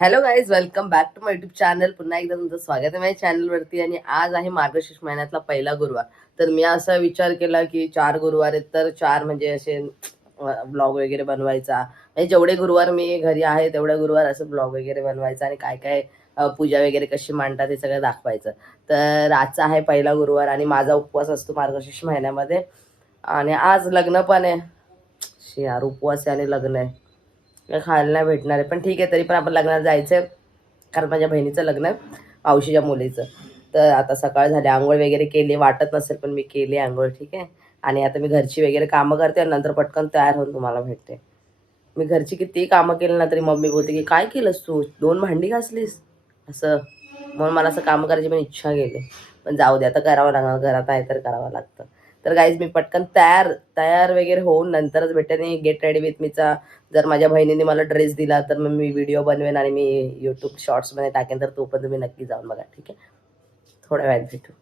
Hello guys, welcome back to my YouTube channel. पुन्हा एकदा तुमचं स्वागत आहे माझ्या चॅनलवरती. आणि आज आहे मार्गशीर्ष महिन्यातला पहिला गुरुवार. तर मी असा विचार केला की 4 गुरुवार आहेत, तर 4 म्हणजे असे ब्लॉग वगैरे बनवायचा. म्हणजे जेवढे गुरुवार मी घरी आहे तेवढे गुरुवार असं ब्लॉग वगैरे बनवायचा आणि काय काय पूजा वगैरे कशी मांडतात हे सगळं दाखवायचं. तर आजचा आहे पहिला गुरुवार आणि माझा उपवास असतो मार्गशीर्ष महिन्यामध्ये. आणि आज लग्न पण आहे. यार, उपवास आहे आणि लग्न आहे, काय खायला नाही भेटणार आहे. पण ठीक आहे, तरी पण आपण लग्नात जायचंय, कारण माझ्या बहिणीचं लग्न आहे, मावशीच्या मुलीचं. तर आता सकाळ झाली, आंघोळ वगैरे केली, वाटत नसेल पण मी केली आंघोळ. ठीक आहे. आणि आता मी घरची वगैरे कामं करते आणि नंतर पटकन तयार होऊन तुम्हाला भेटते. मी घरची कितीही कामं केली ना तरी मम्मी बोलते की काय केलंस तू, 2 भांडी घासलीस असं. म्हणून मला असं काम करायची पण इच्छा गेली. पण जाऊ दे, आता करावं लागणार, घरात आहे तर करावं लागतं. तर गाईज, मी पटकन तयार तयार वगैरे होऊन नंतरच भेटते. आणि गेट रेडी विथ मीचा जर माझ्या बहिणीने मला ड्रेस दिला तर मग मी व्हिडिओ बनवेन आणि मी यूट्यूब शॉर्ट्समध्ये टाकेन, तर तो पण तुम्ही नक्की जाऊन बघा. ठीक आहे, थोड्या वेळात भेटू.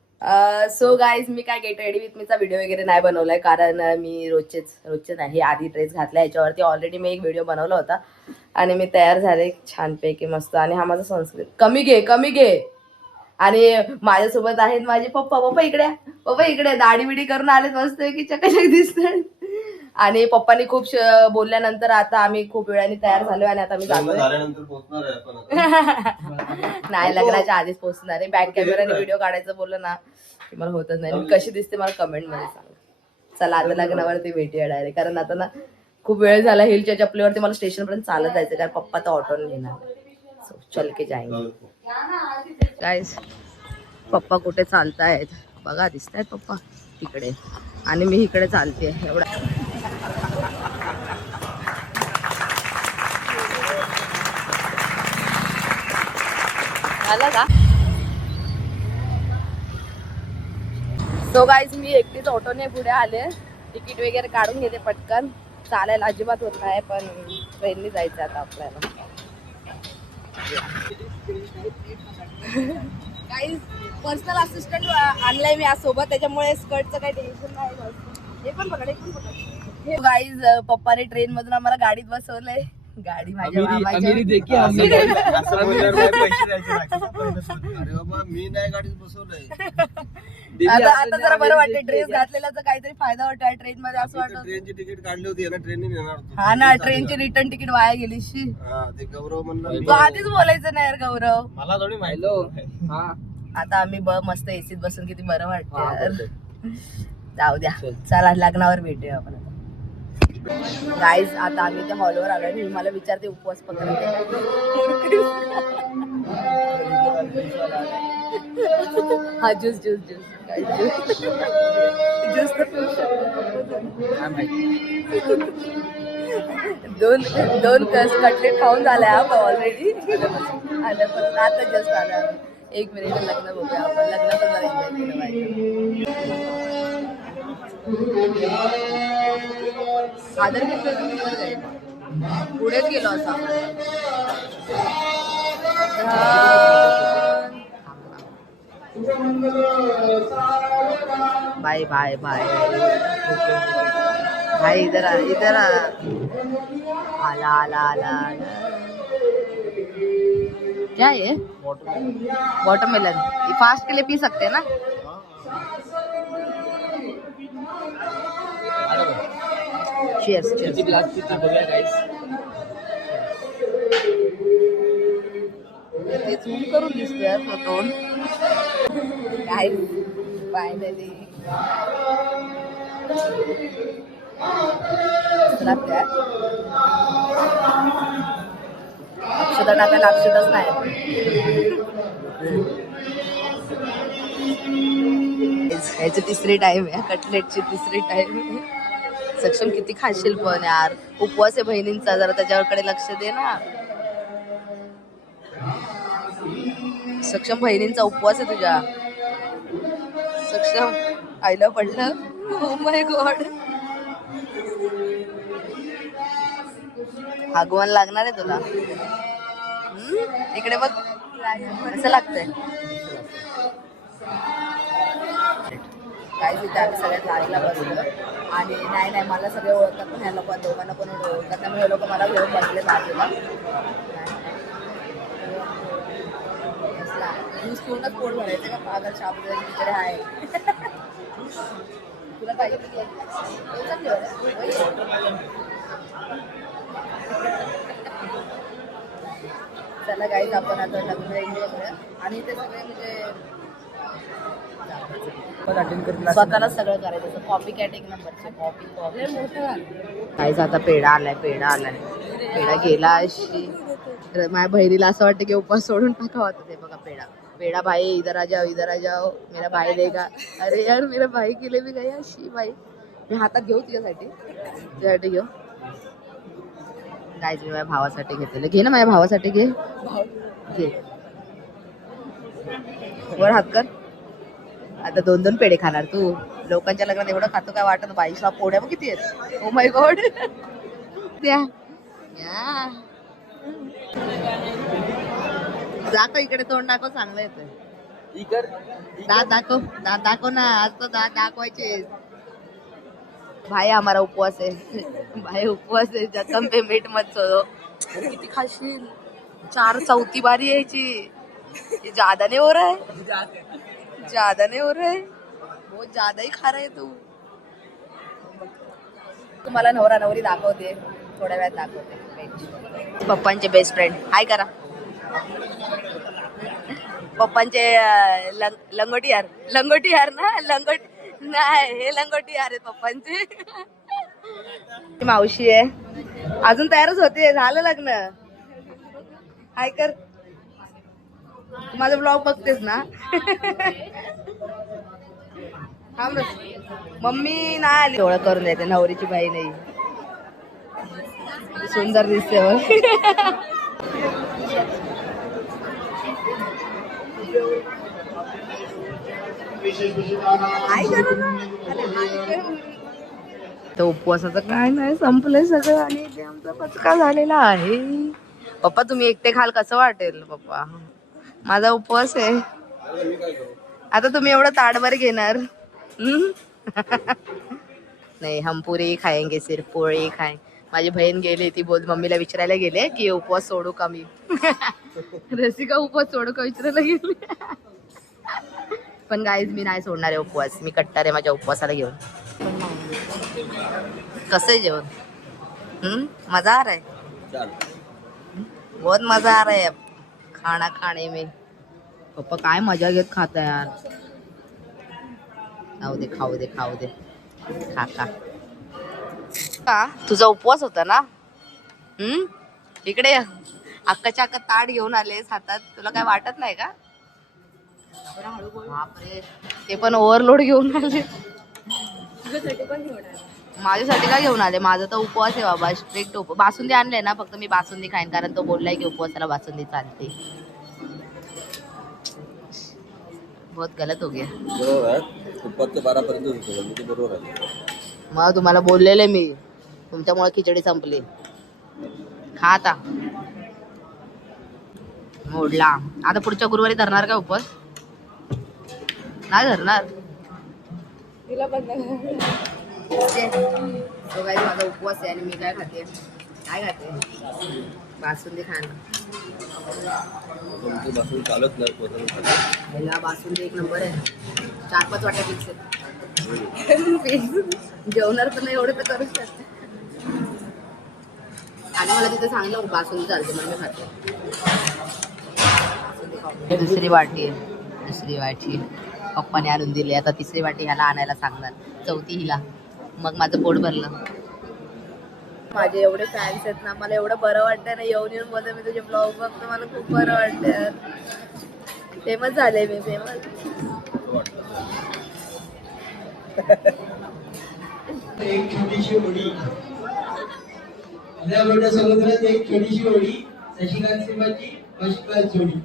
सो गाईज, मी काय गेट रेडी विथ मीचा व्हिडिओ वगैरे नाही बनवलाय, कारण मी रोजचे नाही, आधी ड्रेस घातला याच्यावरती ऑलरेडी मी एक व्हिडिओ बनवला होता. आणि मी तयार झाले छानपैकी मस्त. आणि हा माझा संस्कृत, कमी घे. आणि माझ्यासोबत आहेत माझे पप्पा इकडे दाढी बिडी करून आलेत मस्त की चकाचक दिसतात. आणि पप्पांनी खूप बोलल्यानंतर आता आम्ही खूप वेळाने तयार झालो आणि आता आम्ही जातोय. नाही, लग्नाच्या आधीच पोहोचणार आहे. बॅक कॅमेराने व्हिडिओ काढायचं बोललं ना की मला होतच नाही. मी कशी दिसते मला कमेंट मध्ये सांगा. चला, आता लग्नावरती भेटूया डायरेक्ट, कारण आता ना खूप वेळ झाला. हिलच्या चपलीवरती मला स्टेशन पर्यंत चालत जायचं, कारण पप्पा तर ऑटोने नेणार. सो चल के जाएंगे. गाईस, पप्पा कुठे चालतायत बघा, दिसतायत पप्पा तिकडे आणि मी इकडे चालते. एवढा झालं का? सो गाईज, मी एकटीच ऑटोने पुढे आले. तिकीट वगैरे काढून घेते पटकन. चालायला अजिबात होत नाही, पण ट्रेनने जायचं आता आपल्याला. गाईज, पर्सनल असिस्टंट आणलाय मी आज सोबत, त्याच्यामुळे स्कर्टचं काही टेन्शन नाही. हे पण पकड. गाईज, पप्पाने ट्रेन मधून आम्हाला गाडीत बसवलंय. गाडी माझ्या मामाची. मी नाही गाडीत बसवलंय. आता जरा बरं वाटतं, ड्रेस घातलेल्याचा काहीतरी फायदा होता ट्रेन मध्ये असं वाटतं. ट्रेनची तिकीट काढली होती ना, ट्रेनने नेणार होतो. हा ना, ट्रेनची रिटर्न तिकीट वाया गेली. ते गौरव म्हणलं तू आधीच बोलायचं नाही यार गौरव. मला थोडी माहिती. आता आम्ही मस्त एसीत बसून किती बरं वाटतं. जाऊ द्या, चला लग्नावर भेटूया आपण. गाईज, आता आम्ही त्या हॉलवर आलो आणि मला विचारते उपवास पकडते. हा ज्यूस तर पिऊ शकतो. दोन कटलेट खाऊन झालाय आपण ऑलरेडी. आल्यापासून आता जस्ट आला. 1 मिनिट, लग्न बघूया आपण. लग्न पण एन्जॉय केलं पाहिजे. आदर पुढेच गेलो असा. Bye bye bye. भाई इधर आला. क्या है? वाटरमेलन. फास्ट के लिए पी सकते हैं ना? Cheers. ते झूम करून दिसतोय फोटोन. काय फायनली अक्षता टाकायला अक्षताच नाही. याची तिसरी टाइम आहे, कटलेटची तिसरी टाइम आहे. सक्षम, किती खाशील पण यार. उपवास आहे बहिणींचा, जरा त्याच्याकडे लक्ष दे ना. सक्षम, बहिणींचा उपवास आहे तुझ्या. सक्षम, आईला पडलं. ओ माय गॉड, आगमन लागणार आहे तुला. इकडे बघ कसं लागतंय. काय तिथे आम्ही सगळ्यात लाडीला बसलो. आणि नाही मला सगळे ओळखतात, पण ह्या लोक दोघांना पण ओळखतात, त्यामुळे हे लोक मला घेऊन बसले बाजूला. ज्यूस पिऊनच पोट भरायचं का पागल शाबुदाची बिचारे आहे. तुला पाहिजे की कोणता flavor आहे? चला गाईज आपण आता लग्न एन्जॉय करूया आणि ते सगळे म्हणजे स्वतःला सगळं करायचं. कॉपी कॅट एक नंबरचे कॉपी गाईज आता पेढा आलाय पेढा गेला अशी. माझ्या बहिणीला असं वाटतं की उपवास सोडून टाकावा. ते बघा पेढा भाई इधर आ जाओ मेरा भाई देगा. अरे यार मेरा भाई के लिए भी गया अशी भाई. मी हातात घेऊ तुझ्यासाठी घेऊ. गाईज मी माझ्या भावासाठी घेतलेलं. घे ना माझ्या भावासाठी घे. वर हात कर. आता 2-2 पेढे खाणार तू. लोकांच्या लग्नात एवढं खातो काय वाटत. 22 पोड्या बघ किती आहेत. Oh my God. द्या दाखव इकडे तोंड दाखव. चांगलं येतंय. दात दाखव ना. आज तो दात दाखवायचे. भाई हमारा उपवास है. भाई उपवास है. जखम पे मीठ मत सोडो. किती खाशील. 4 चौथी बारी यायची. ये ज्यादा नहीं हो रहा है. बहुत ज्यादा ही खा रहे तू. तुम्हाला नवरा नवरी दाखवते. थोड्या वेळात दाखवते. पप्पांचे बेस्ट फ्रेंड हाय करा. पप्पांचे लंगोटी यार ना. नाही हे लंगोटी यार आहेत पप्पांचे. मावशी आहे अजून तयारच होते. झालं लग्न. हाय कर. माझा ब्लॉग बघतेस ना. हा मम्मी नाही आली. ओळख करून द्यायचे. नवरीची बाई नाही. सुंदर दिसते तो उपवासाचं काय नाही संपलंय सगळं आणि ते आमचा पचका झालेला आहे. पप्पा तुम्ही एकटे खाल कसं वाटेल. पप्पा माझा उपवास आहे. आता तुम्ही एवढं ताटभर घेणार. नाही हम पुरी खाएंगे सिर्फ पोळी खाएंगे. माझी बहीण गेली ती मम्मीला विचारायला गेले की उपवास सोडू का मी. रसिका उपवास सोडू का विचारायला गेली. पण गाईज मी नाही सोडणार आहे उपवास. मी कट्टर आहे माझ्या उपवासाला घेऊन. कसं आहे जेवण. मजा आ रहा है. बहुत मजा आ रहा है खाना खाने में. पप्पा काय मजा घेत खाता यार. खाऊ दे खा. तुझा उपवास होता ना. इकडे अक्काच्या अक्का ताट घेऊन आलेस हातात. तुला काय वाटत नाही का. बापरे ते पण ओव्हरलोड घेऊन आले. माझ्यासाठी का घेऊन आले. माझा तर उपवास आहे बाबा. स्ट्रिक्ट बासुंदी आणले ना. फक्त मी बासुंदी खाईन कारण तो बोललाय की उपवासाला बासुंदी चालते. बहुत गलत हो गया. बरोबर 12 मग तुम्हाला बोललेले मी. तुमच्यामुळे खिचडी संपली. खा आता. मोडला. आता पुढच्या गुरुवारी धरणार का उपवास. नाही धरणार. माझा उपवास आहे आणि मी काय खाते बासुंदी खाणं. चालत नाही. बासुंदी एक नंबर आहे. 4-5 वाट्या फिक्स जेवणार पण नाही एवढं तर करूच शकते. आणि मला तिथे सांगितलं बासुंदी चालते म्हणून मी खाते. दुसरी वाटी पप्पाने आणून दिली. आता 3री वाटी ह्याला आणायला सांगणार. 4थी हिला. मग माझं पोट भरलं. माझे एवढे फॅन्स आहेत ना. मला एवढं बरं वाटतंय ना येऊन बोलते. मी तुझे ब्लॉग बघतो. मला खूप बरं वाटतंय. फेमस झाले मी. एक छोटीशी होडी. समुद्रात एक छोटीशी होडी. शशिकांत सिंहाची अशिकांत जोडी.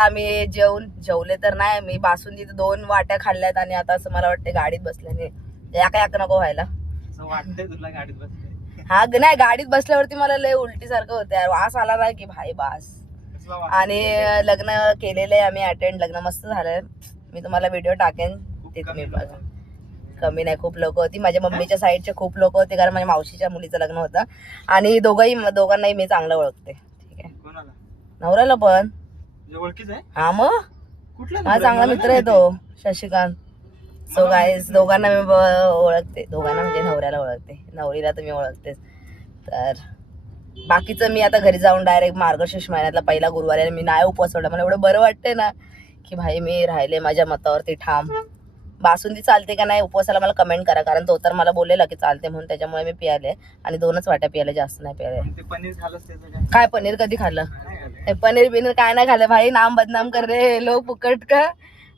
आम्ही जेवले तर नाही. मी बासुंदी 2 वाट्या खाल्ल्यात आणि आता असं मला वाटतं गाडीत बसल्याने याक नको व्हायला. वाटतंय तुला गाडीत बसले. हा नाही गाडीत बसल्यावरती मला लय उलटी सारखं होतं यार. वास आला ना की भाई बास. आणि लग्न केलेलं आहे आम्ही अटेंड. लग्न मस्त झालंय. मी तुम्हाला व्हिडिओ टाकेन ते तुम्ही बघा. कमी नाही खूप लोक होती. माझ्या मम्मीच्या साईडचे खूप लोक होते कारण माझ्या मावशीच्या मुलीचं लग्न होतं. आणि दोघांनाही मी चांगलं ओळखते. नवऱ्याला पण ओळखीच आहे हा मग कुठला हा चांगला मित्र आहे तो शशिकांत. सो गाईज दोघांना मी ओळखते, दोघांना म्हणजे नवऱ्याला ओळखते, नवरीला तर मी ओळखतेच. तर बाकीचं मी आता घरी जाऊन डायरेक्ट मार्गशीर्ष महिन्यातला पहिला गुरुवार आहे, मी नाही उपवास सोडला. मला एवढं बरं वाटतंय ना की भाई मी राहिले माझ्या मतावरती ठाम. बासुंदी चालते का नाही उपवासाला मला कमेंट करा, कारण तो तर मला बोललेला की चालते म्हणून, त्याच्यामुळे मी पियाले आणि 2च वाट्या पियाले, जास्त नाही पियाले. ते पनीर खाल्लंस त्याचं काय काय पनीर कधी खाल्लं? नाही खाल्लं. हे पनीर बिनीर काय नाही खाल्लं भाई, नाम बदनाम कर रे लोक फुकट का.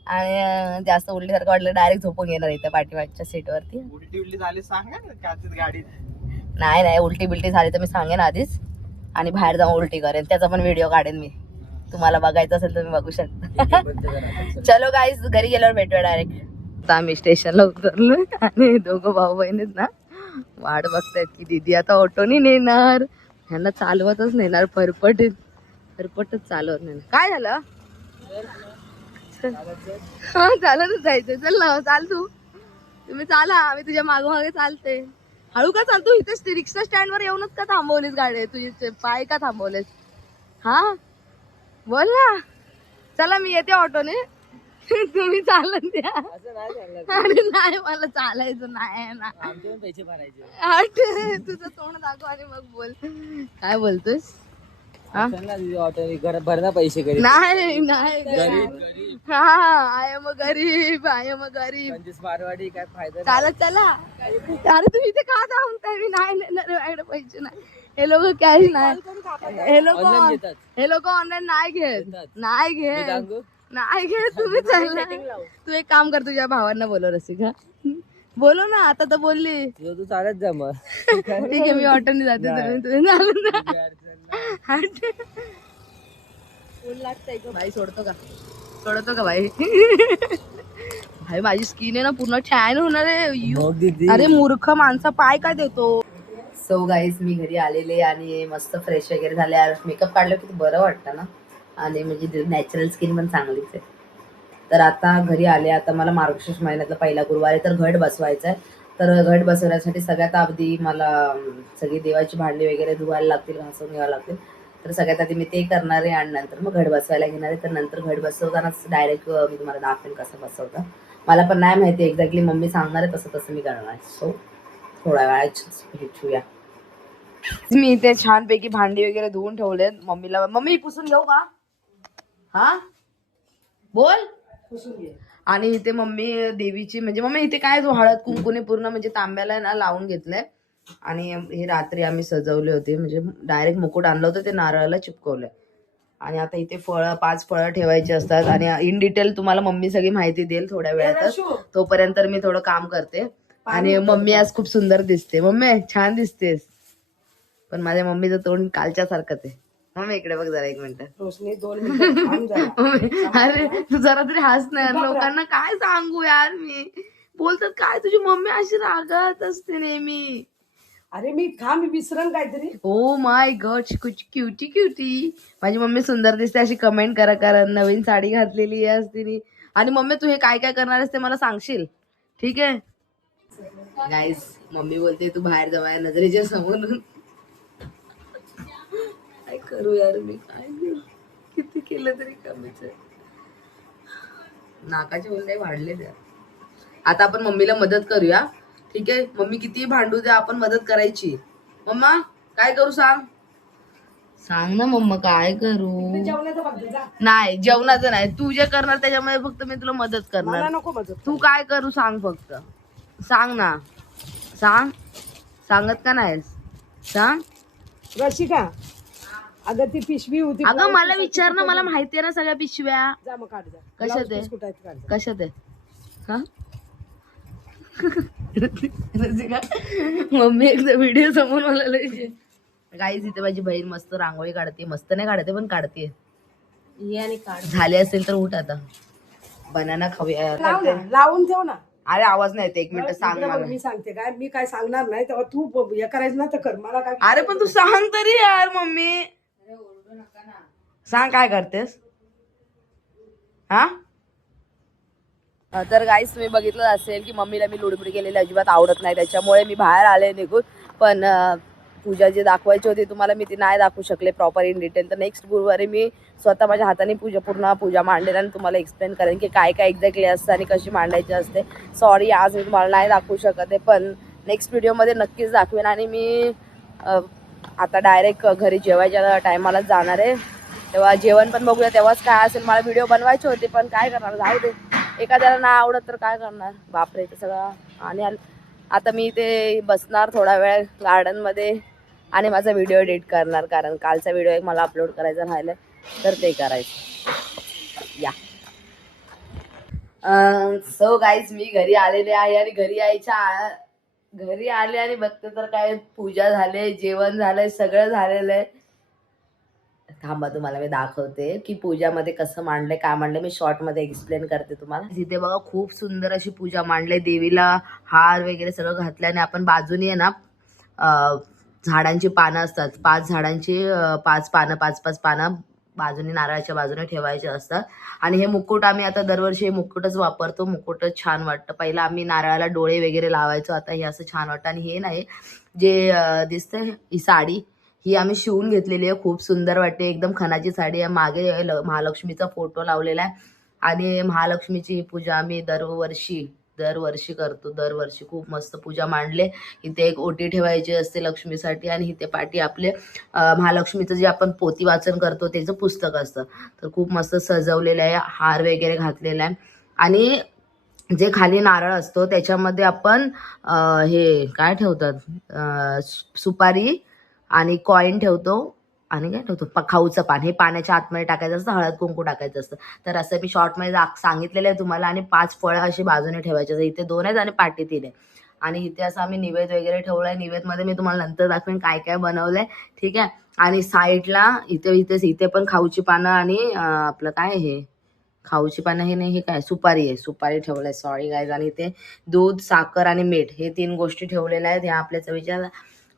आणि जास्त उलटीसारखं वाटलं डायरेक्ट झोपून घेणार इथं पाठीमागच्या सीटवरती. उलटी झाली सांगा ना काचीच गाडीत. नाही उलटी बिलटी झाली तर मी सांगेन आधीच आणि बाहेर जाऊन उलटी करेन, त्याचा पण व्हिडिओ काढेन मी. तुम्हाला बघायचं असेल तर मी बघू शकता. चलो गाईज घरी गेल्यावर भेटूया डायरेक्ट. आता आम्ही स्टेशनला उतरलोय आणि दोघं भाऊ बहिणीत ना वाट बघतायत की दीदी आता ऑटोनी नेणार, ह्यांना चालवतच नेणार, फरफटच चालवत नेणार. काय झालं? हा चालतच जायचं. चल ना चाल तू, तुम्ही चाला, आम्ही तुझ्या मागे चालते. हळू का चालतो? इथेच रिक्षा स्टँड वर येऊनच का थांबवलीस गाडी? तुझे पाय का थांबवलेस? हा बोल ना. चला मी येते ऑटोने, तुम्ही चालत द्या. अरे नाही मला चालायचं नाही ना. पैसे भरायचे तुझं तोंड दाखव आणि मग बोल. काय बोलतोस? भरणा पैसे नाही हा आय एम गरीब मारवाडी काय फायदा चालत चला. अरे तुम्ही इथे का थांबताय? मी नाही नेणार माझ्याकडे पैसे नाही. हे लोक कॅश नाही, हे लोक ऑनलाईन नाही घेत. नाही घेत तुम्ही. चालला तू एक काम कर, तुझ्या भावांना बोलव रसिका, बोलो ना. आता तर बोलली तू चालत जा मग. ठीक आहे मी ऑटोने जाते, तुम्ही चालून जा. भाई सोडतो का भाई? भाई माझी स्किन आहे ना पूर्ण टॅन होणार आहे. अरे मूर्ख माणसा पाय काय देतो. सो गाईज मी घरी आलेले आणि मस्त फ्रेश वगैरे झाले. मेकअप काढलं की बरं वाटतं ना, आणि म्हणजे नॅचरल स्किन पण चांगलीच आहे. तर आता घरी आले. आता मला मार्गशीर्ष महिन्यातला पहिला गुरुवार आहे, तर घट बसवायचा आहे. तर घट बसवण्यासाठी सगळ्यात आधी मला सगळी देवाची भांडी वगैरे धुवायला लागतील, घासून घ्यावं लागतील. तर सगळ्यात आधी मी ते करणार आहे आणि नंतर मग घट बसवायला घेणार आहे. तर नंतर घट बसवतानाच डायरेक्ट मी तुम्हाला दाखवेन कसं बसवतं. मला पण नाही माहिती एक्झॅक्टली, मम्मी सांगणार आहे तसं मी करणार आहे. सो थोड्या वेळात भेटूया. मी इथे छानपैकी भांडी वगैरे धुवून ठेवले. मम्मी पुसून घेऊ का? हा बोल. आणि इथे मम्मी देवीची म्हणजे मम्मी इथे काय हळद कुंकुने पूर्ण म्हणजे तांब्याला ना लावून घेतलंय. आणि हे रात्री आम्ही सजवले होते, म्हणजे डायरेक्ट मुकुट आणलं होतं ते नारळाला चिपकवलंय. आणि आता इथे 5 फळं ठेवायची असतात आणि इन डिटेल तुम्हाला मम्मी सगळी माहिती देईल थोड्या वेळातच. तोपर्यंत मी थोडं काम करते. आणि मम्मी आज खूप सुंदर दिसते. मम्मी छान दिसतेस, पण माझ्या मम्मीचं तोंड कालच्या सारखंच आहे. मम्मी इकडे बघ जरा 1 मिनिट. अरे तू जरा तरी हस नाही, लोकांना काय सांगू यार. मी बोलतात काय तुझी मम्मी अशी रागत असते नेहमी. अरे मी विसरण काहीतरी. Oh my God cutie. माझी मम्मी सुंदर दिसते अशी कमेंट करा, कारण नवीन साडी घातलेली आहे आज तिने. आणि मम्मी तू हे काय काय करणार आहेस ते मला सांगशील, ठीक आहे? गाईस मम्मी बोलते तू बाहेर जाऊया नजरेच्या समोरून. काय करू यार मी, काय किती केलं तरी कमीच आहे. नाकाचे उंदे वाढले त्या. आता आपण मम्मीला मदत करूया, ठीक आहे? मम्मी किती भांडू द्या, आपण मदत करायची. मम्मा काय करू सांग ना मम्मा, काय करू? नाही जेवणाचं नाही, तू जे करणार त्याच्यामध्ये फक्त मी तुला मदत करणार. नको मदत. तू काय करू सांग, फक्त सांग ना. सांगत का नाहीस? सांग. रशिका अगं ती पिशवी होती. अगं मला विचार ना, मला माहिती आहे ना सगळ्या पिशव्या. जा मग काढ जा. कशात आहे? हा मम्मी एकदा व्हिडिओ समोर मला गाईज इथे माझी बहीण मस्त रांगोळी काढते. मस्त नाही काढते पण काढते. झाले असेल तर उठ आता बनाना खाऊया. लावून ठेव ना. अरे आवाज नाही येते, 1 मिनिट सांग मला. मी सांगते काय, मी काय सांगणार नाही तेव्हा तू हे करायचं ना तर कर. मला काय. अरे पण तू सांग तरी यार मम्मी. सांग काय करतेस? हा तर गाईस तुम्ही बघितलं असेल की मम्मीला मी लुडबुडी केलेली अजिबात आवडत नाही, त्याच्यामुळे मी बाहेर आले निघून. पण पूजा जी दाखवायची होती तुम्हाला मी ती नाही दाखवू शकले प्रॉपर इन डिटेल. तर नेक्स्ट गुरुवारी मी स्वतः माझ्या हाताने पूर्ण पूजा मांडेल आणि तुम्हाला एक्सप्लेन करेन की काय काय एक्झॅक्टली असतं आणि कशी मांडायची असते. सॉरी आज मी तुम्हाला नाही दाखवू शकत आहे, पण नेक्स्ट व्हिडिओमध्ये नक्कीच दाखवेन. आणि मी आता डायरेक्ट घरी जेवायच्या टायमाला जाणार आहे, तेव्हा जेवण पण बघूया तेव्हाच काय असेल. मला व्हिडिओ बनवायचे होते पण काय करणार, जाऊ दे, एखाद्याला नाही आवडत तर काय करणार. बापरे ते सगळं. आणि आता मी ते बसणार थोडा वेळ गार्डनमध्ये आणि माझा व्हिडिओ एडिट करणार, कारण कालचा व्हिडिओ एक मला अपलोड करायचा राहिला तर ते करायचं. या सो गाईज मी घरी आलेले आहे आणि घरी आले आणि बघते तर काय पूजा झाले, जेवण झालंय, सगळं झालेलं आहे. थांबा तुम्हाला मी दाखवते की पूजामध्ये कसं मांडलंय, काय मांडलंय. मी शॉर्टमध्ये एक्सप्लेन करते तुम्हाला. तिथे बघा खूप सुंदर अशी पूजा मांडले, देवीला हार वगैरे सगळं घातलं आणि आपण बाजूनी आहे ना झाडांची पानं असतात, 5 झाडांची 5 पानं बाजूने नारळाच्या बाजूने ठेवायचे असतात. आणि हे मुकुट आम्ही आता दरवर्षी हे मुकुटच वापरतो. मुकुटच छान वाटतं. पहिला आम्ही नारळाला डोळे वगैरे लावायचो, आता हे असं छान वाटतं. आणि हे नाही जे दिसतंय ही साडी, ही आम्ही शिवून घेतलेली आहे, खूप सुंदर वाटते, एकदम खणाची साडी आहे. मागे महालक्ष्मीचा फोटो लावलेला आहे. आणि महालक्ष्मीची पूजा आम्ही दरवर्षी करतो. दरवर्षी खूप मस्त पूजा मांडले. इथे एक ओटी ठेवायची असते लक्ष्मीसाठी आणि इथे पाठी आपले महालक्ष्मीचं जे आपण पोथी वाचन करतो त्याचं पुस्तक असतं. तर खूप मस्त सजवलेलं आहे, हार वगैरे घातलेला आहे. आणि जे खाली नारळ असतो त्याच्यामध्ये आपण हे काय ठेवतात, सुपारी आणि कॉईन ठेवतो आणि काय ठेवतो, खाऊचं पान. हे पाण्याच्या आतमध्ये टाकायचं असतं, हळद कुंकू टाकायचं असतं. तर असं मी शॉर्टमध्ये सांगितलेलं आहे तुम्हाला. आणि 5 फळं अशी बाजूने ठेवायचे असतात. इथे 2 आहेत आणि पाठी 3 आहे. आणि इथे असं आम्ही निवेद वगैरे ठेवलाय. निवेदमध्ये मी तुम्हाला नंतर दाखवेन काय काय बनवलंय, ठीक आहे. आणि साईडला इथे पण खाऊची पानं आणि आपलं काय हे खाऊची पानं, हे नाही, हे काय सुपारी आहे, सुपारी ठेवलंय. Sorry guys. आणि इथे दूध, साखर आणि मीठ हे 3 गोष्टी ठेवलेल्या आहेत. ह्या आपल्या चवीच्या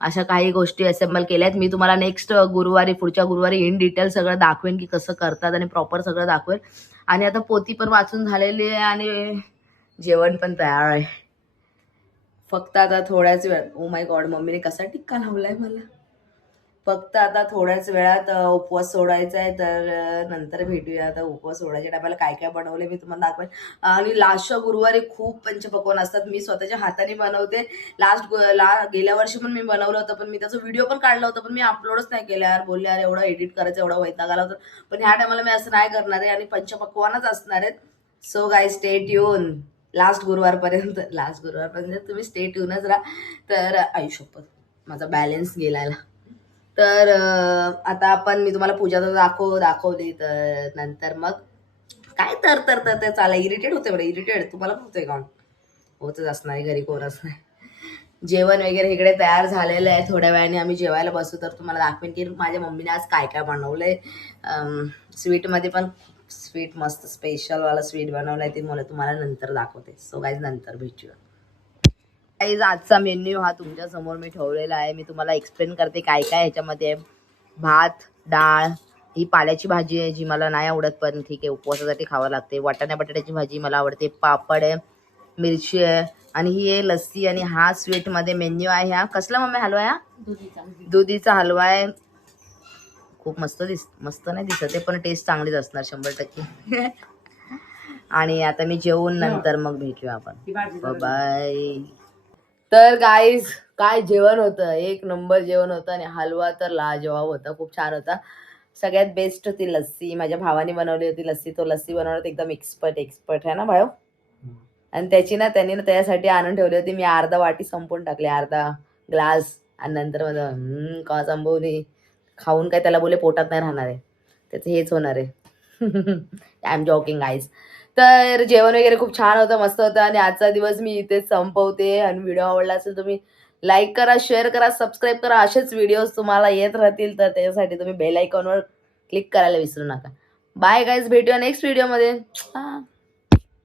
अशा काही गोष्टी असेंबल केल्यात. मी तुम्हाला नेक्स्ट पुढच्या गुरुवारी इन डिटेल सगळं दाखवेन की कसं करतात आणि प्रॉपर सगळं दाखवेन. आणि आता पोथी पण वाचून झालेली आहे आणि जेवण पण तयार आहे. फक्त आता थोड्याच वेळ, ओ माय गॉड, मम्मीने कसा टिक्का लावलाय मला. फक्त आता थोड्याच वेळात उपवास सोडायचा आहे, तर नंतर भेटूया. आता उपवास सोडायच्या टायमाला काय काय बनवले मी तुम्हाला दाखवेन. आणि लास्टच्या गुरुवारी खूप पंचपक्वान्न असतात. मी स्वतःच्या हाताने बनवते. गेल्या वर्षी पण मी बनवलं होतं, पण मी त्याचा व्हिडिओ पण काढला होता, पण मी अपलोडच नाही केला. यार बोलले यार एवढं एडिट करायचं, एवढा वैताग आला होता. पण ह्या टायमाला मी असं नाही करणार आहे आणि पंचपक्वान्नच असणार आहेत. So guys stay tune last गुरुवारपर्यंत तुम्ही स्टे ट्यूनच राहा. तर आयुष्यपत माझा बॅलन्स गेलायला. तर आता मी तुम्हाला पूजा तर दाखवली. तर नंतर मग काय तर चाला इरिटेट होते बरं. इरिटेट तुम्हाला पण होतंय का? होतच असणार, घरी कोणच नाही. जेवण वगैरे इकडे तयार झालेलं आहे. थोड्या वेळाने आम्ही जेवायला बसू तर तुम्हाला दाखवेन की माझ्या मम्मीने आज काय काय बनवलंय. स्वीटमध्ये पण स्वीट मस्त स्पेशलवाला स्वीट बनवलाय, ते मला तुम्हाला नंतर दाखवते. सो गाईज नंतर भेटूया. गाईज आजचा मेन्यू हा तुमच्या समोर मी ठेवलेला आहे. मी तुम्हाला एक्सप्लेन करते काय काय ह्याच्यामध्ये. भात, डाळ, ही पाल्याची भाजी आहे जी मला नाही आवडत पण ठीक आहे, उपवासासाठी खावं लागते. वाटाण्या बटाट्याची भाजी मला आवडते. पापड आहे, मिरची आहे आणि ही आहे लस्सी. आणि हा स्वीटमध्ये मेन्यू आहे. हा कसला मम्मी हलवा आहे? हा दुधीचा हलवा आहे. खूप मस्त मस्त नाही दिसत आहे पण टेस्ट चांगलीच असणार 100%. आणि आता मी जेवून नंतर मग भेटूया आपण. बाय. तर गाईज काय जेवण होतं, एक नंबर जेवण होतं. आणि हलवा तर लाजवाब होता, खूप छान होता. सगळ्यात बेस्ट होती लस्सी. माझ्या भावाने बनवली होती लस्सी. तो लस्सी बनवण्यात एकदम एक्सपर्ट आहे ना भाऊ. आणि त्यांनी ना त्याच्यासाठी आणून ठेवली होती. मी अर्धा वाटी संपवून टाकली, अर्धा ग्लास. आणि नंतर माझं का संपवली, खाऊन काय त्याला बोले पोटात नाही राहणार आहे, त्याचं हेच होणार आहे. I am joking guys. तर जेवण वगैरे खूप छान होतं, मस्त होतं. आणि आजचा दिवस मी इथेच संपवते. आणि व्हिडिओ आवडला असेल तुम्ही लाईक करा, शेअर करा, सबस्क्राईब करा. असेच व्हिडिओज तुम्हाला येत राहतील तर त्याच्यासाठी तुम्ही बेल आयकॉनवर क्लिक करायला विसरू नका. बाय गाईज, भेटूया नेक्स्ट व्हिडिओमध्ये.